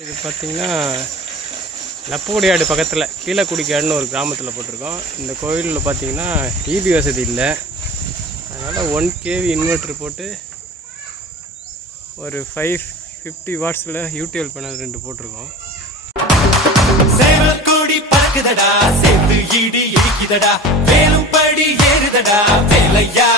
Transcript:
இது பார்த்தீங்கன்னா லப்போடியாடு பக்கத்தில் கீழக்குடிக்காடுன்னு ஒரு கிராமத்தில் போட்டிருக்கோம். இந்த கோயிலில் பார்த்தீங்கன்னா ஈபி வசதி இல்லை, அதனால் 1 kV இன்வெர்ட்ரு போட்டு ஒரு 550 வாட்ஸில் யூடிஎல் பேனல் 2 போட்டிருக்கோம். சேவல்கொடி பறக்குதடா, சேத்து இடி இடிக்குதடா, வேலும் படி ஏறுதடா வேலையா.